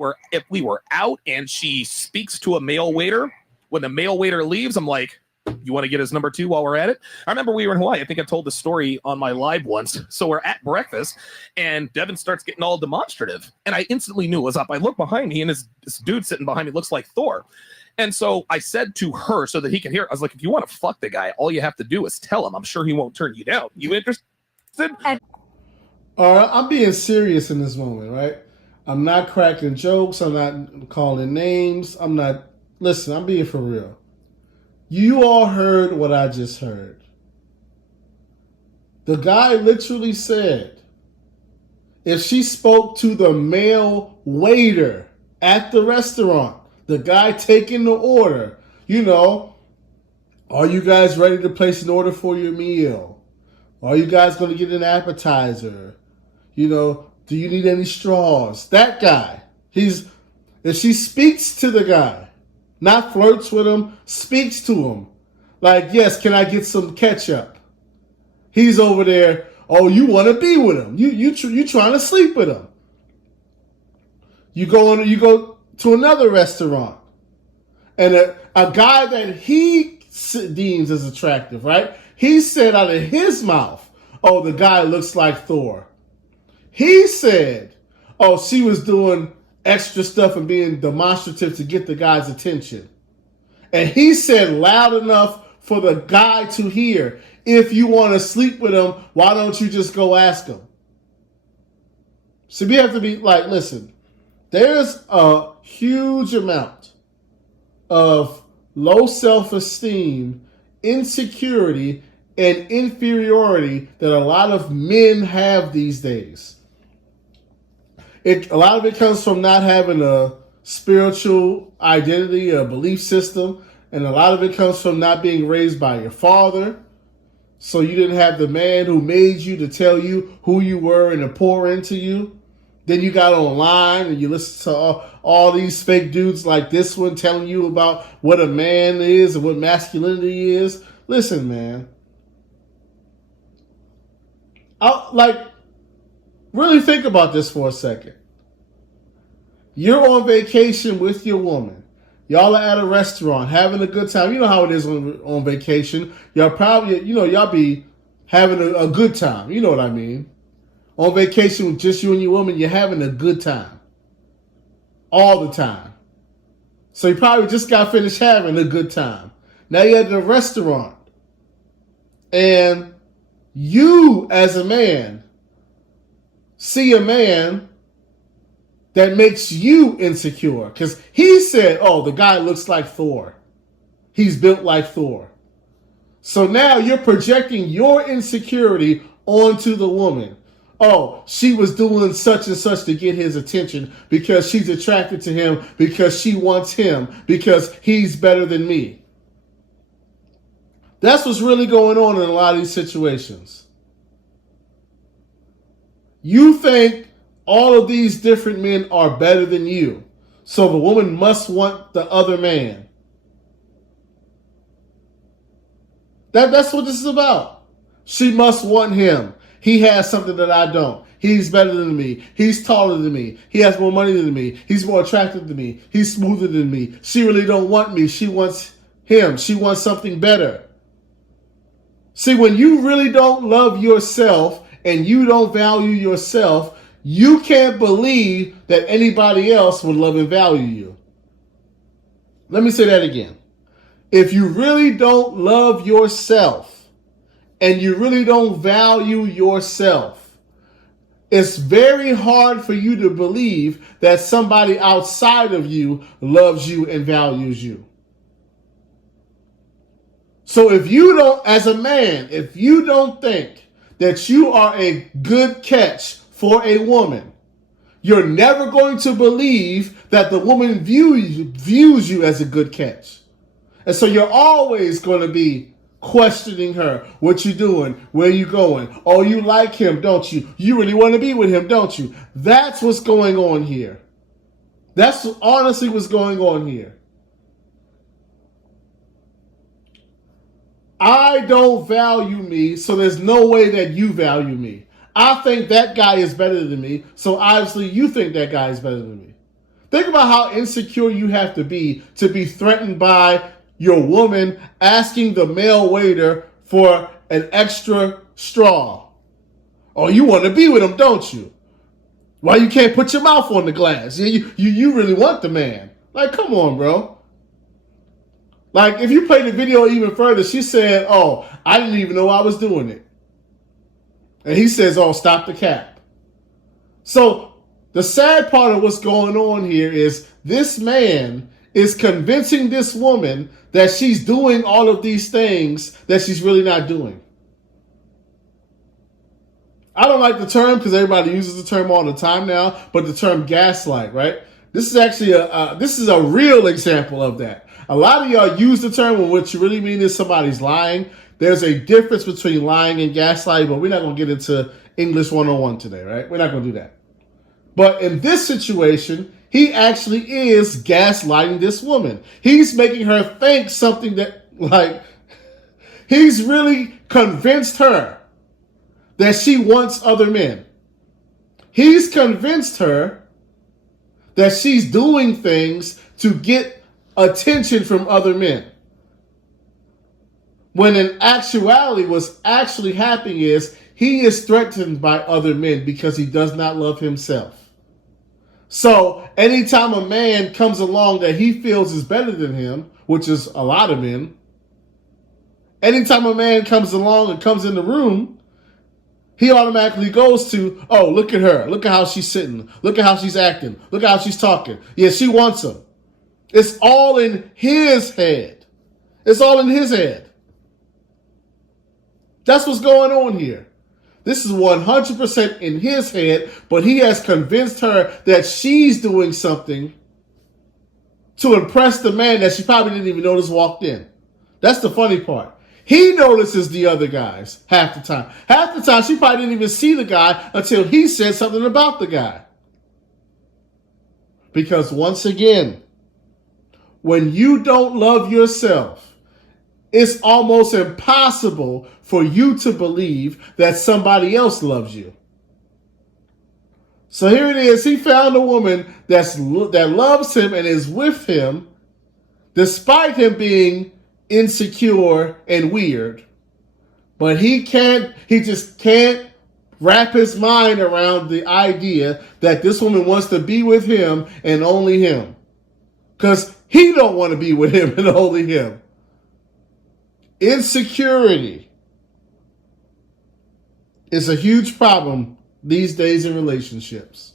where if we were out and she speaks to a male waiter, when the male waiter leaves, I'm like, you want to get his number 2 while we're at it? I remember we were in Hawaii. I think I told the story on my live once. So we're at breakfast and Devin starts getting all demonstrative. And I instantly knew it was up. I look behind me and this dude sitting behind me looks like Thor. And so I said to her so that he can hear, I was like, if you want to fuck the guy, all you have to do is tell him. I'm sure he won't turn you down. You interested? All right, I'm being serious in this moment, right? I'm not cracking jokes. I'm not calling names. Listen, I'm being for real. You all heard what I just heard. The guy literally said, if she spoke to the male waiter at the restaurant, the guy taking the order, are you guys ready to place an order for your meal? Are you guys going to get an appetizer? Do you need any straws? That guy. If she speaks to the guy, not flirts with him, speaks to him. Like, yes, can I get some ketchup? He's over there, oh, you want to be with him. You trying to sleep with him. You go to another restaurant. And a guy that he deems as attractive, right? He said out of his mouth, oh, the guy looks like Thor. He said, oh, she was doing extra stuff and being demonstrative to get the guy's attention. And he said loud enough for the guy to hear, if you want to sleep with him, why don't you just go ask him? So we have to be like, listen, there's a huge amount of low self-esteem, insecurity, and inferiority that a lot of men have these days. A lot of it comes from not having a spiritual identity, a belief system, and a lot of it comes from not being raised by your father. So you didn't have the man who made you to tell you who you were and to pour into you. Then you got online and you listen to all these fake dudes like this one telling you about what a man is and what masculinity is. Listen, man. Really think about this for a second. You're on vacation with your woman. Y'all are at a restaurant having a good time. You know how it is on vacation. Y'all probably, y'all be having a good time. You know what I mean. On vacation with just you and your woman, you're having a good time. All the time. So you probably just got finished having a good time. Now you're at the restaurant. And you, as a man, see a man that makes you insecure. Because he said, oh, the guy looks like Thor. He's built like Thor. So now you're projecting your insecurity onto the woman. Oh, she was doing such and such to get his attention because she's attracted to him, because she wants him, because he's better than me. That's what's really going on in a lot of these situations. You think all of these different men are better than you, so the woman must want the other man. That's what this is about. She must want him. He has something that I don't. He's better than me. He's taller than me. He has more money than me. He's more attractive than me. He's smoother than me. She really don't want me. She wants him. She wants something better. See, when you really don't love yourself and you don't value yourself, you can't believe that anybody else would love and value you. Let me say that again. If you really don't love yourself and you really don't value yourself, it's very hard for you to believe that somebody outside of you loves you and values you. So if you don't, as a man, if you don't think that you are a good catch for a woman, you're never going to believe that the woman views you as a good catch. And so you're always going to be questioning her. What you doing? Where you going? Oh, you like him, don't you? You really want to be with him, don't you? That's what's going on here. That's honestly what's going on here. I don't value me, so there's no way that you value me. I think that guy is better than me, so obviously you think that guy is better than me. Think about how insecure you have to be threatened by your woman asking the male waiter for an extra straw. Oh, you want to be with him, don't you? Why you can't put your mouth on the glass? You really want the man. Like, come on, bro. Like, if you play the video even further, she said, oh, I didn't even know I was doing it. And he says, oh, stop the cap. So the sad part of what's going on here is this man is convincing this woman that she's doing all of these things that she's really not doing. I don't like the term because everybody uses the term all the time now, but the term gaslight, right? This is actually a real example of that. A lot of y'all use the term when what you really mean is somebody's lying. There's a difference between lying and gaslighting, but we're not going to get into English 101 today, right? We're not going to do that. But in this situation, he actually is gaslighting this woman. He's making her think something that, like, he's really convinced her that she wants other men. He's convinced her that she's doing things to get attention from other men. When in actuality, what's actually happening is he is threatened by other men because he does not love himself. So anytime a man comes along that he feels is better than him, which is a lot of men, anytime a man comes along and comes in the room, he automatically goes to, oh, look at her. Look at how she's sitting. Look at how she's acting. Look at how she's talking. Yeah, she wants him. It's all in his head. It's all in his head. That's what's going on here. This is 100% in his head, but he has convinced her that she's doing something to impress the man that she probably didn't even notice walked in. That's the funny part. He notices the other guys half the time. Half the time, she probably didn't even see the guy until he said something about the guy. Because once again, when you don't love yourself, it's almost impossible for you to believe that somebody else loves you. So here it is. He found a woman that loves him and is with him, despite him being insecure and weird. But he just can't wrap his mind around the idea that this woman wants to be with him and only him. Because he don't want to be with him and only him. Insecurity is a huge problem these days in relationships.